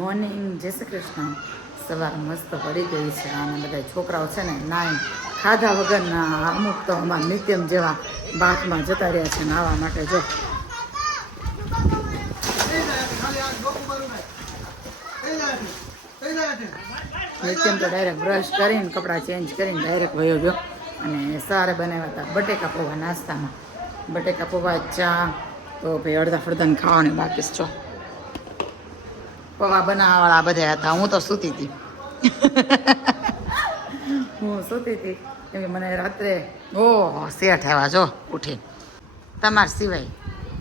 Morning જય શ્રી કૃષ્ણ. સવાર મસ્ત પડી ગઈ છે અને બધા છોકરાઓ છે ને નાઈ ખાધા વગરના અમુક તો અમારા નિત્યમ જેવા બાથમાં જતા રહ્યા છે નાહવા માટે. જો નિત્યમ તો ડાયરેક્ટ બ્રશ કરીને કપડાં ચેન્જ કરીને ડાયરેક્ટ વયો ગયો. અને સવારે બનાવ્યા હતા બટેકા પૌવા નાસ્તામાં. બટેકા પૌવા ચા તો ભાઈ અડધા ફડધાને ખાવાની બાકી છો. પૌવા બનાવવાવાળા બધા હતા. હું તો સૂતી હતી. કેમ કે મને રાત્રે શેઠ આવ્યા જો ઉઠી તમાર સિવાય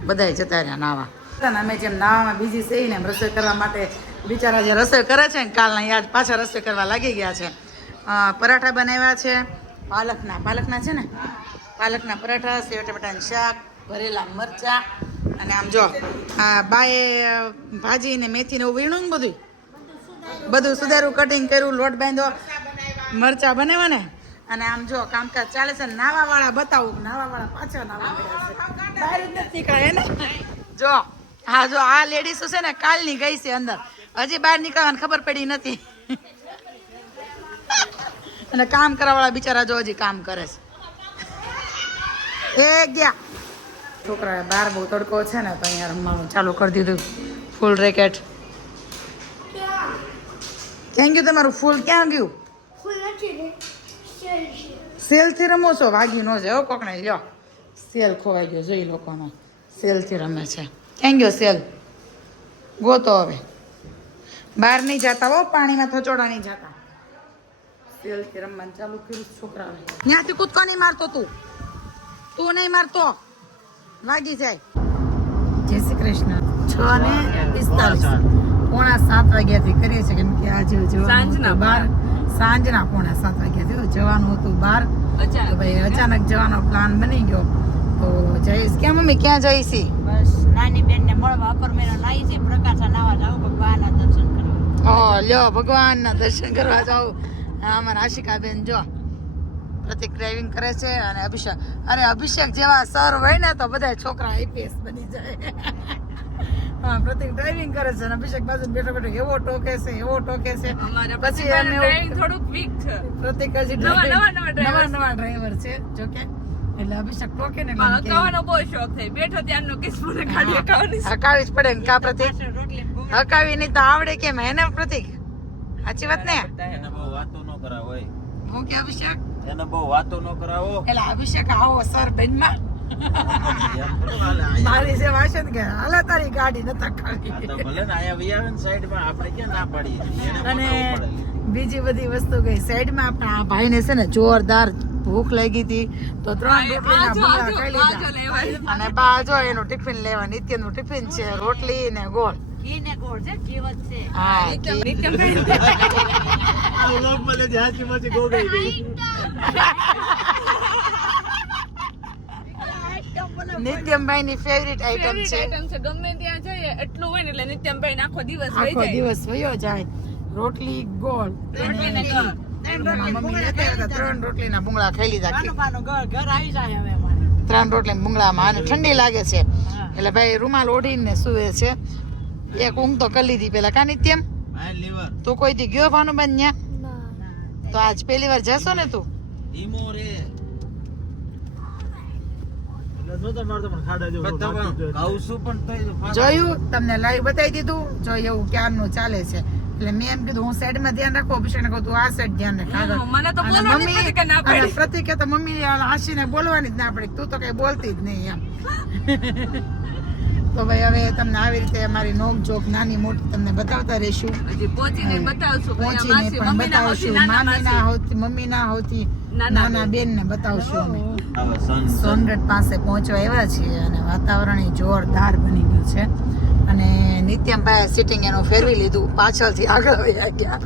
બધાય જતા રહ્યા નાવા. અમે જેમ નાવામાં બીજી છે ને એમ રસોઈ કરવા માટે બિચારા જે રસોઈ કરે છે ને કાલના યાદ પાછા રસોઈ કરવા લાગી ગયા છે. પરાઠા બનાવ્યા છે પાલકના છે ને પાલકના પરાઠા, સેવ ટમેટાનું શાક, ભરેલા મરચાં અને આમ જો આ બાએ ભાજી ને મેથી ને એવું વીણું ને બધું સુધારું કટિંગ કર્યું, લોટ બાંધ્યો, મરચાં બનાવ્યા ને. અને આમ જો કામકાજ ચાલે છે. નાવાવાળા બતાવું, નાવાવાળા પાછા નાવા મળ્યા છે. બહાર જ નથી નીકળે ને. જો હા જો આ લેડીઝ છે ને કાલની ગઈ છે અંદર, હજી બહાર નીકળવાની ખબર પડી નથી. અને કામ કરવાવાળા બિચારા જો હજી કામ કરે છે. એ ગયા છોકરા બહાર બહુ તડકો છે ને તો અહીંયા રમવાનું ચાલુ કરી દીધું. ફૂલ રેકેટ ક્યાં ગયું તમારું ફૂલ? ક્યાં ગયું? સેલથી રમો છો? વાગી ન જાય કોકને. લ્યો સેલ ખોવાઈ ગયો જોઈ લોકોનો. સેલથી રમે છે. ક્યાં ગયો સેલ? ગોતો હવે. બહાર નહીં જતા હો, પાણીમાં થચોડા નહીં જતા. સેલથી રમવાનું ચાલુ કર્યું છોકરાઓને. ત્યાંથી કૂદકો નહીં મારતો તું નહીં મારતો, વાગી જાય. જય શ્રી કૃષ્ણ. 6:45 6:45 વાગ્યાથી કરીએ છીએ કેમ કે આજે સાંજના 7:45 વાગ્યાથી જવાનું હતું બહાર. ભાઈ અચાનક જવાનો પ્લાન બની ગયો તો જઈશ. ક્યાં મમ્મી ક્યાં જઈશી? બસ નાની બેન ને મળવા અપર મેળા લાવી છે. પ્રકાશા નાવા જાવ, ભગવાનના દર્શન કરવા. લ્યો ભગવાનના દર્શન કરવા જાવ. અમારા આશિકાબેન જો પ્રતિક ડ્રાઇવિંગ કરે છે અને અભિષેક. અરે અભિષેક જેવા સર હોય ને તો બધા છોકરા આઈપીએસ બની જાય. હા પ્રતિક ડ્રાઇવિંગ કરે છે અને અભિષેક બાજુ બેઠો એવો ટોકે છે પછી થોડુંક વીક છે. પ્રતિક હજી નવા ડ્રાઈવર છે જોકે એટલે અભિષેક ટોકે ને હકાવાનો બહુ શોખ થઈ. બેઠો ત્યારનો કિસ્મત ખાલી હકાવાની હકાવી જ પડે ને કા પ્રતિક? હકાવી નહીં તો આવડે કેમ હે ને પ્રતિક? સાચી વાત ને? એને બહુ વાતો ન કરાવો. હું કે અભિષેક એને બહુ વાતો ન કરાવો. એટલે અભિષેક આવો સર બેનમાં મારી જે વાસન કે હાલે તારી ગાડી નતા ખાવી. તો ભલે ને આયા વિયાવન સાઈડમાં આપણે ક્યાં ના પાડીએ છીએ. અને બીજી બધી વસ્તુ ગઈ સાઈડમાં. પણ આ ભાઈને છે ને જોરદાર ભૂખ લાગી હતી તો 3 રોટલીના ભૂંગળા ખાઈ લીધા. અને બા જો એનું ટિફિન લેવા, નિત્યનું ટિફિન છે રોટલી ને ગોળ. ઘી ને ગોળ છે, જીવત છે. હા લોક ભલે જાચી માચી ગો ગઈ ગઈ. નિત્યમભાઈ ની ફેવરિટ આઈટમ છે. ગમે ત્યાં જઈએ એટલું હોય ને એટલે નિત્યમભાઈ આખો દિવસ આખો દિવસ વયો જાય. રોટલી ગોળ મમ્મી લેતા હતા 3 રોટલીના ભૂંગળા ખાઈ લીધા. ઘર આવી જાય હવે અમારે 3 રોટલી ભૂંગળામાં. અને ઠંડી લાગે છે એટલે ભાઈ રૂમાલ ઓઢીને સુવે છે. એક ઊંઘ તો કરી લીધી પેલા. કા નિત્યમ તું કોઈ દી ગયો ભાનુબેન ન્યા? તો આજ પહેલી વાર જશો ને તું? ઈમો રે એટલે તો મારતો પણ ખાડા જેવું કાઉસુ પણ તોય જોયું તમને લાઈવ બતાવી દીધું. જો એવું ક્યારનું ચાલે છે એટલે મેં એમ કીધું હું સાઈડમાં ધ્યાન રાખો. અભિષેક ને કહું તું આ સાઈડ ધ્યાન રાખ. મને તો બોલવાની જ નથી કે ના પાડી. પ્રતિકે તો મમ્મી આશીને બોલવાની જ ના પડી. તું તો કઈ બોલતી જ નહીં એમ. તો ભાઈ હવે તમને આવી રીતે અમારી નોક જોક નાની મોટી તમને બતાવતા રહીશું. પહોંચીને બતાવશું. પહોંચીને પણ બતાવશું. મામીના હોતી, મમ્મીના હોતી, નાના બેન ને બતાવશું અમે. સોનગઢ પાસે પહોંચવા આવ્યા છીએ અને વાતાવરણ જોરદાર બની ગયું છે. અને નિત્યમભાઈ સિટિંગ એનું ફેરવી લીધું, પાછળથી આગળ વયા ગયા.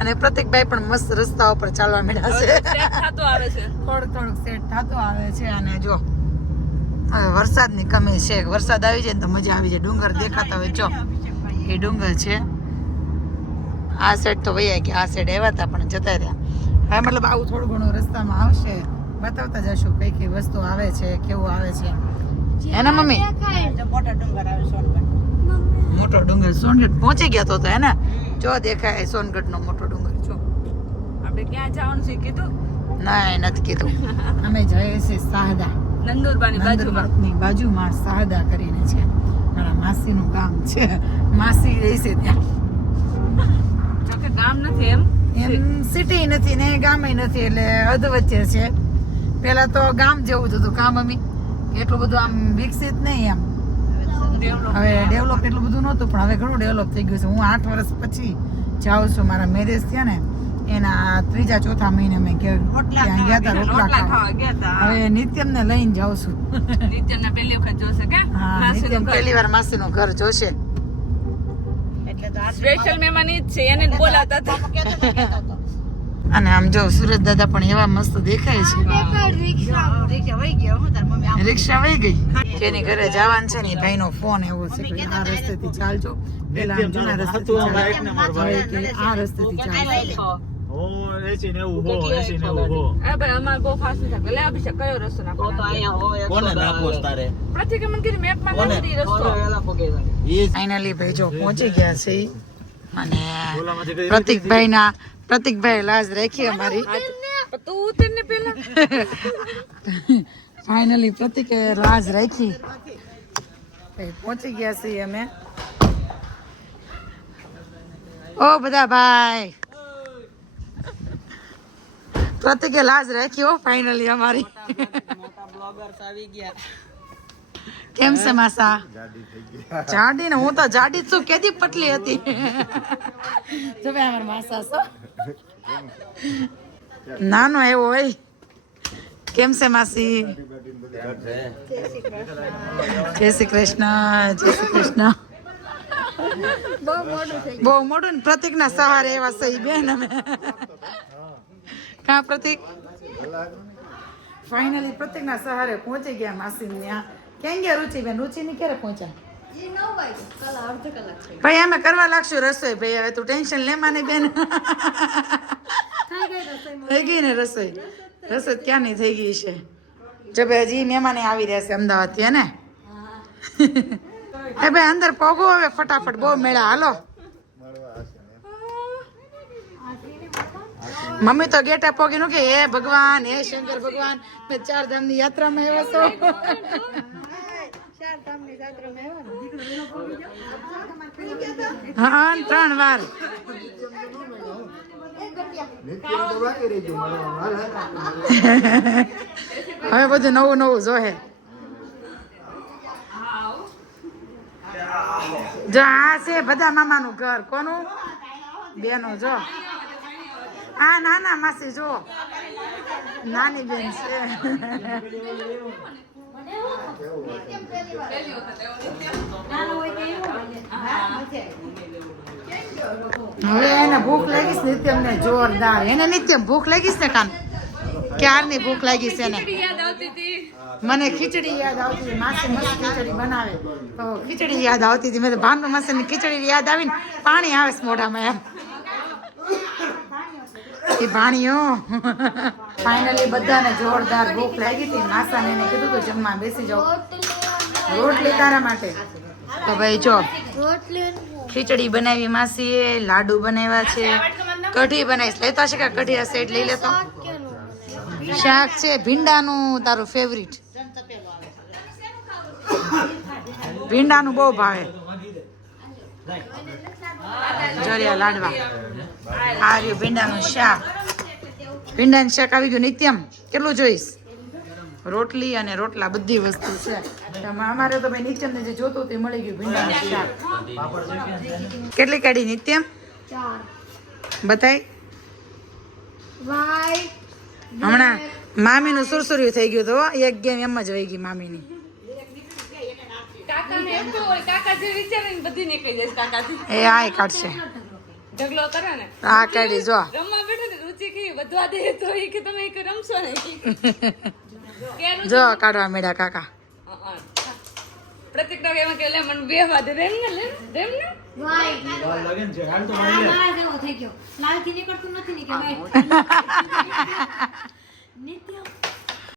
અને પ્રતિકભાઈ પણ મસ્ત રસ્તા ઉપર ચાલવા મળ્યા છે. થોડુંક સેટ થતો આવે છે. અને જો હવે વરસાદની કમી છે. વરસાદ આવી જાય ને તો મજા આવી જાય. ડુંગર દેખાતા હોય જો એ ડુંગર છે. આ સાઈડ તો વયા ગયા, આ સાઈડ આવ્યા હતા પણ જતા રહ્યા. હા મતલબ આવું થોડું ઘણું રસ્તામાં આવશે, બતાવતા જશું કઈ કઈ વસ્તુ આવે છે, કેવું આવે છે. એના મમ્મી મોટા ડુંગર આવે સોનગઢ. મોટો ડુંગર સોનગઢ પહોંચી ગયા તો હે ને? જો દેખાય સોનગઢ નો મોટો ડુંગર જો. આપણે ક્યાં જવાનું છે કીધું? ના નથી કીધું. અમે જઈએ છીએ સાહદા. નંદુરબાની બાજુમાં. નંદુરબાની બાજુમાં સાહદા કરીને છે. મારા માસીનું ગામ છે. માસી રહે છે ત્યાં. જોકે ગામ નથી એમ સિટી નથી ને ગામ નથી, એટલે અધ વચ્ચે છે. પેલા તો ગામ જેવું જ હતું કામ અમી, એટલું બધું આમ વિકસિત નહીં એમ. હવે ડેવલપ એટલું બધું નહોતું, પણ હવે ઘણું ડેવલપ થઈ ગયું છે. હું 8 વર્ષ પછી જાઉં છું. મારા મેરેજ થયા ને એના 3-4 મહિને મેં ત્યાં ગયા હતા રોટલા ખાવા. હવે નિત્યમ ને લઈને જાઉં છું. નિત્યને પહેલી વખત જોશે કે હા, નિત્યમ પહેલી વાર માસીનું ઘર જોશે. સ્પેશિયલ મહેમાન ઈ જ છે, એને જ બોલાવતા હતા. અને આમ જો સુરત દાદા પણ એવા મસ્ત દેખાય છે. રિક્ષા વહી ગઈ. જેની ઘરે જવાનું છે ને ભાઈ નો ફોન એવો છે કે આ રસ્તેથી ચાલજો. પેલા આમ જૂના રસ્તેથી ચાલજો, આ રસ્તેથી ચાલજો. આ ભાઈ અમારે બહુ ફાસ્ટ નથી લાગતું. લે અભિષેક કયો રસ્તો નાખો? કોને નાખો તારે? પ્રતિક મને કીધું મેપમાં નથી રસ્તો. ફાઇનલી ભાઈ જો પહોંચી ગયા છે ઈ. અને પ્રતિકભાઈ લાજ રાખી અમારી. તું ઉતર ને પેલા. ફાઇનલી પ્રતિકે લાજ રાખી. ભાઈ પહોંચી ગયા છીએ અમે. ઓ બધા ભાઈ, પ્રતિકે લાજ રાખી હો ફાઇનલી અમારી. કેમ છે માસા? જાડી ને હું તો જાડી છું, કેદી પતલી હતી. જો ભાઈ અમારા માસા છો નાનો એવો હોય. કેમ છે માસી? જય શ્રી કૃષ્ણ. જય શ્રી કૃષ્ણ. બહુ મોટું ને પ્રતિક ના સહારે એવા સહી બેન અમે. કા પ્રતિક? ફાઇનલી પ્રતિક ના સહારે પહોંચી ગયા માસી ત્યાં. ક્યાં ગયા રુચિ બેન? રુચિ ની ક્યારે પહોંચ્યા? ભાઈ અમે કરવા લાગશું રસોઈ. ભાઈ હવે તું ટેન્શન લે માને બેન. થઈ ગઈ ને રસોઈ? રસોઈ ક્યાં નહીં થઈ ગઈ છે. જો ભાઈ હજી મહેમાન આવી રહેશે અમદાવાદ થી ને. એ ભાઈ અંદર પોગો હવે ફટાફટ, બહુ મેળા. હાલો મમ્મી તો ગેટા પોગી નું કે હે ભગવાન, હે શંકર ભગવાન, મેં 4 ધામ ની યાત્રામાં આવ્યો છો. હા 3 વાર. હવે બધું નવું નવું જોહે. જો આ છે બધા મામાનું ઘર. કોનું? બેનો. જો આ નાના માસી, જો નાની બેન છે. હવે એને ભૂખ લાગી છે નિત્યમ ને જોરદાર. એને નિત્યમ ભૂખ લાગી છે ને કાન ક્યારની ભૂખ લાગી છે ને. મને ખીચડી યાદ આવતી હતી. માસી મસ્ત ખીચડી બનાવે તો ખીચડી યાદ આવતી હતી. મેં તો ભાનુ માસી ની ખીચડી યાદ આવીને પાણી આવે છે મોઢામાં એમ. એ પાણીઓ. ફાઇનલી બધાને જોરદાર ભૂખ લાગી હતી. માસાને એને કીધું તો જમવા બેસી જાઓ. રોટલી તારા માટે. તો ભાઈ જો ખીચડી બનાવી માસીએ, લાડુ બનાવ્યા છે, કઢી બનાવીશ. લેતા છે કે કઢી હશે એટલે લઈ લેતો. શાક છે ભીંડાનું, તારું ફેવરિટ. ભીંડાનું બહુ ભાવે. જરિયા લાડવા. આ રહ્યું ભીંડાનું શાક. ભીંડાનું શાક આવી ગયું. નિત્યમ કેટલું જોઈશ? રોટલી અને રોટલા બધી વસ્તુ છે. અમારે તો ભાઈ નિત્યમ ને જે જોતું તે મળી ગયું. ભીંડાનું શાક. કેટલી કાઢી નિત્યમ? 4 બતાય. હમણાં મામીનું સુરસુર્યું થઈ ગયું હતું. એક ગેમ એમ જ વહી ગઈ મામીની. એ આ કાઢશે. ઢગલો કરે ને આ કાઢી જો. રમવા બેઠો ને રુચિ કી વધવા દે તો એ કે તમે એક રમશો ને. જો કાઢવા મેળા કાકા. પ્રતિક નો એમાં કે લે મને બેહવા દે. રેમ ને રેમ ને લગન છે હાલ તો મારી લે. મારા જેવો થઈ ગયો. લાલ થી નીકળતું નથી ને કે ભાઈ નિત્ય